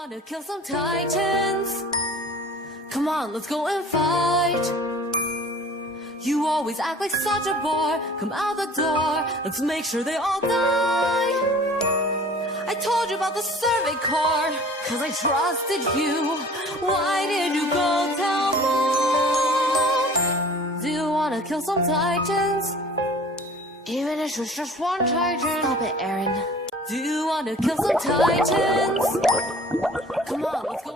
wanna kill some titans? Come on, let's go and fight. You always act like such a bore. Come out the door, let's make sure they all die. I told you about the survey card, cause I trusted you. Why did you go tell Mom? Do you wanna kill some titans? Even if it's just one titan. Stop it, Aaron. Do you wanna kill some titans? Come on, let's go.